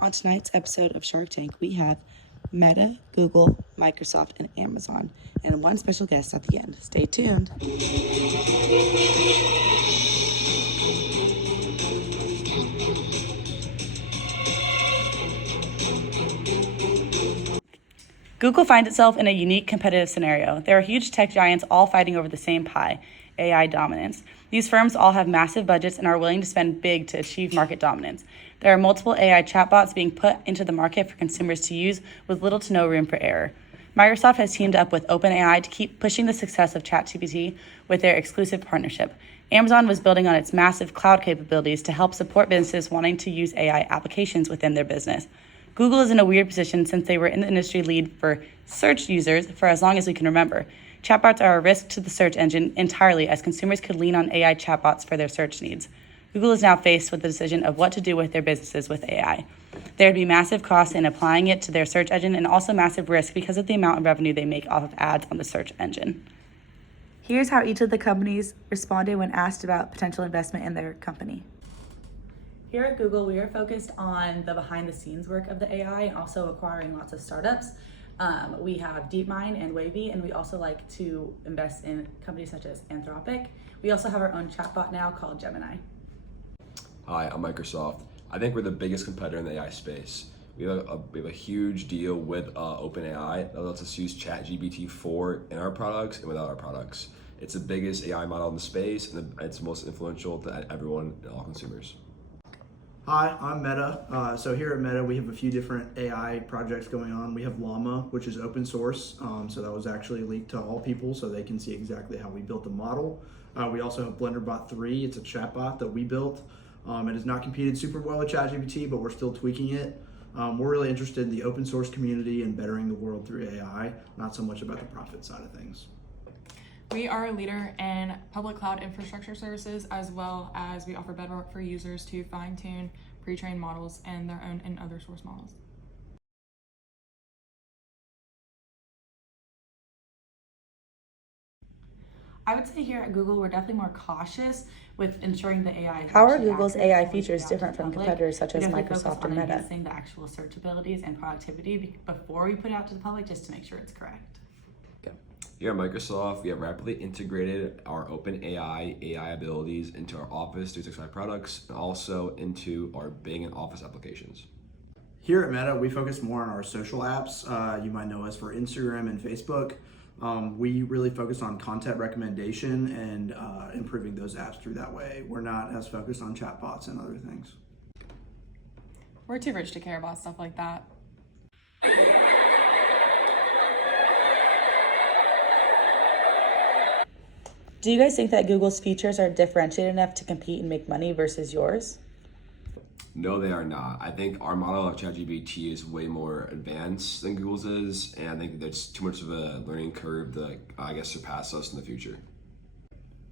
On tonight's episode of Shark Tank, we have Meta, Google, Microsoft, and Amazon, and one special guest at the end. Stay tuned. Google finds itself in a unique competitive scenario. There are huge tech giants all fighting over the same pie, AI dominance. These firms all have massive budgets and are willing to spend big to achieve market dominance. There are multiple AI chatbots being put into the market for consumers to use with little to no room for error. Microsoft has teamed up with OpenAI to keep pushing the success of ChatGPT with their exclusive partnership. Amazon was building on its massive cloud capabilities to help support businesses wanting to use AI applications within their business. Google is in a weird position since they were in the industry lead for search users for as long as we can remember. Chatbots are a risk to the search engine entirely, as consumers could lean on AI chatbots for their search needs. Google is now faced with the decision of what to do with their businesses with AI. There would be massive costs in applying it to their search engine and also massive risk because of the amount of revenue they make off of ads on the search engine. Here's how each of the companies responded when asked about potential investment in their company. Here at Google, we are focused on the behind-the-scenes work of the AI and also acquiring lots of startups. We have DeepMind and Wavy, and we also like to invest in companies such as Anthropic. We also have our own chatbot now called Gemini. Hi, I'm Microsoft. I think we're the biggest competitor in the AI space. We have a huge deal with OpenAI that lets us use ChatGPT 4 in our products and without our products. It's the biggest AI model in the space, and it's most influential to everyone and all consumers. Hi, I'm Meta. So here at Meta, we have a few different AI projects going on. We have Llama, which is open source. So that was actually leaked to all people so they can see exactly how we built the model. We also have BlenderBot 3. It's a chatbot that we built. It has not competed super well with ChatGPT, but we're still tweaking it. We're really interested in the open source community and bettering the world through AI, not so much about the profit side of things. We are a leader in public cloud infrastructure services, as well as we offer Bedrock for users to fine-tune pre-trained models and their own and other source models. I would say here at Google, we're definitely more cautious with ensuring the AI is How are actually Google's accurate AI before we features put it out to different the from public. competitors such We as definitely Microsoft focus and on Meta? enhancing the actual search abilities and productivity before we put it out to the public, just to make sure it's correct. Here at Microsoft, we have rapidly integrated our OpenAI AI abilities into our Office 365 products and also into our Bing and Office applications. Here at Meta, we focus more on our social apps. You might know us for Instagram and Facebook. We really focus on content recommendation and improving those apps through that way. We're not as focused on chatbots and other things. We're too rich to care about stuff like that. Do you guys think that Google's features are differentiated enough to compete and make money versus yours? No, they are not. I think our model of ChatGPT is way more advanced than Google's is, and I think there's too much of a learning curve to, surpass us in the future.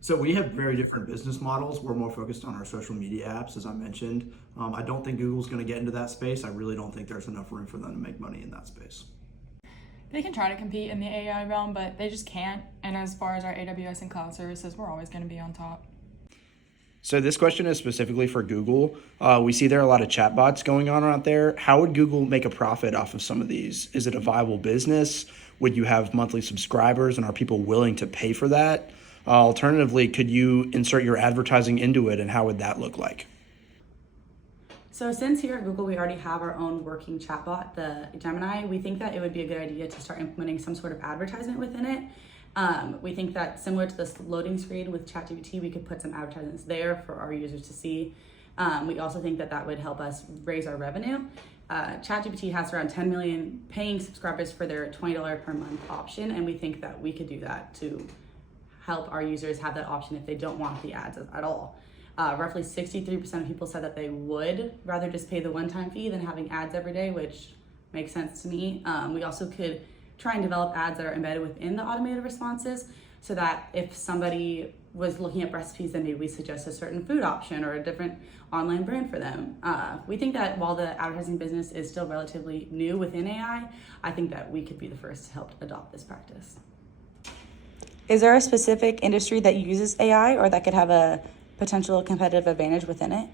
So we have very different business models. We're more focused on our social media apps, as I mentioned. I don't think Google's going to get into that space. I really don't think there's enough room for them to make money in that space. They can try to compete in the AI realm, but they just can't. And as far as our AWS and cloud services, we're always going to be on top. So this question is specifically for Google. We see there are a lot of chatbots going on out there. How would Google make a profit off of some of these? Is it a viable business? Would you have monthly subscribers, and are people willing to pay for that? Alternatively, could you insert your advertising into it, and how would that look like? So since here at Google, we already have our own working chatbot, the Gemini, we think that it would be a good idea to start implementing some sort of advertisement within it. We think that similar to this loading screen with ChatGPT, we could put some advertisements there for our users to see. We also think that that would help us raise our revenue. ChatGPT has around 10 million paying subscribers for their $20 per month option, and we think that we could do that to help our users have that option if they don't want the ads at all. Roughly 63% of people said that they would rather just pay the one-time fee than having ads every day, which makes sense to me. We also could try and develop ads that are embedded within the automated responses so that if somebody was looking up recipes, then maybe we suggest a certain food option or a different online brand for them. We think that while the advertising business is still relatively new within AI, I think that we could be the first to help adopt this practice. Is there a specific industry that uses AI or that could have a potential competitive advantage within it?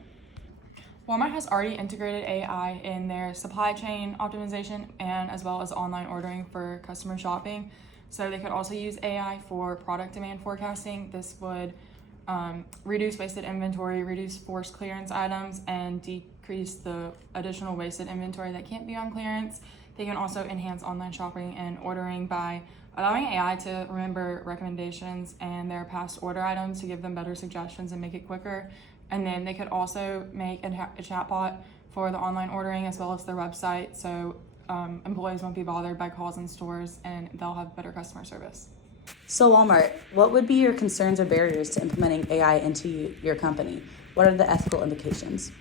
Walmart has already integrated AI in their supply chain optimization and as well as online ordering for customer shopping. So they could also use AI for product demand forecasting. This would reduce wasted inventory, reduce forced clearance items, and decrease the additional wasted inventory that can't be on clearance. They can also enhance online shopping and ordering by allowing AI to remember recommendations and their past order items to give them better suggestions and make it quicker. And then they could also make a chatbot for the online ordering as well as their website, so employees won't be bothered by calls in stores and they'll have better customer service. So Walmart, what would be your concerns or barriers to implementing AI into your company? What are the ethical implications?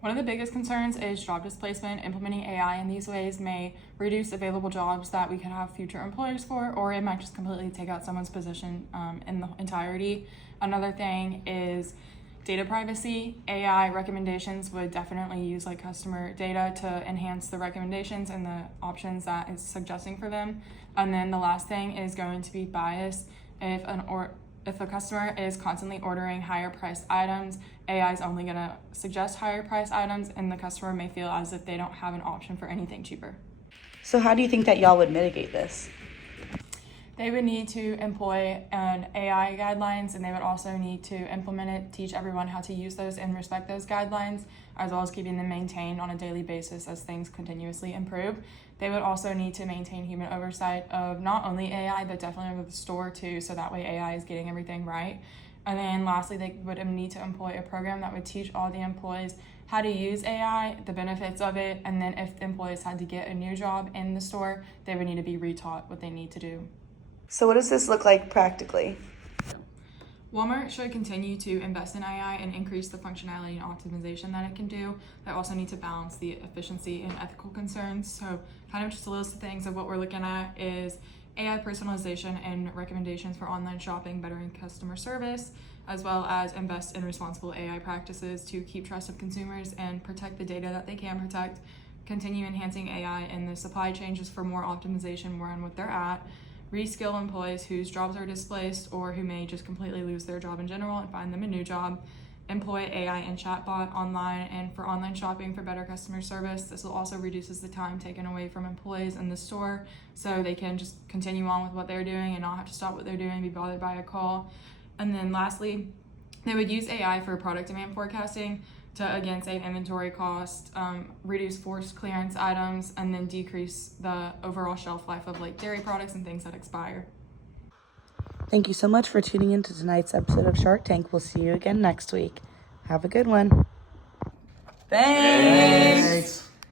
One of the biggest concerns is job displacement. Implementing AI in these ways may reduce available jobs that we could have future employers for, or it might just completely take out someone's position in the entirety. Another thing is data privacy. AI recommendations would definitely use like customer data to enhance the recommendations and the options that it's suggesting for them. And then the last thing is going to be bias. If a customer is constantly ordering higher priced items, AI is only going to suggest higher priced items, and the customer may feel as if they don't have an option for anything cheaper. So how do you think that y'all would mitigate this? They would need to employ an AI guidelines, and they would also need to implement it, teach everyone how to use those and respect those guidelines, as well as keeping them maintained on a daily basis as things continuously improve. They would also need to maintain human oversight of not only AI, but definitely of the store too, so that way AI is getting everything right. And then lastly, they would need to employ a program that would teach all the employees how to use AI, the benefits of it, and then if the employees had to get a new job in the store, they would need to be retaught what they need to do. So what does this look like practically? Walmart should continue to invest in AI and increase the functionality and optimization that it can do. They also need to balance the efficiency and ethical concerns. So kind of just a list of things of what we're looking at is AI personalization and recommendations for online shopping, bettering customer service, as well as invest in responsible AI practices to keep trust of consumers and protect the data that they can protect. Continue enhancing AI in the supply chain just for more optimization, more on what they're at. Reskill employees whose jobs are displaced or who may just completely lose their job in general and find them a new job. Employ AI and chatbot online and for online shopping for better customer service. This will also reduces the time taken away from employees in the store so they can just continue on with what they're doing and not have to stop what they're doing and be bothered by a call. And then lastly, they would use AI for product demand forecasting to again save inventory costs, reduce forced clearance items, and then decrease the overall shelf life of like dairy products and things that expire. Thank you so much for tuning in to tonight's episode of Shark Tank. We'll see you again next week. Have a good one. Thanks.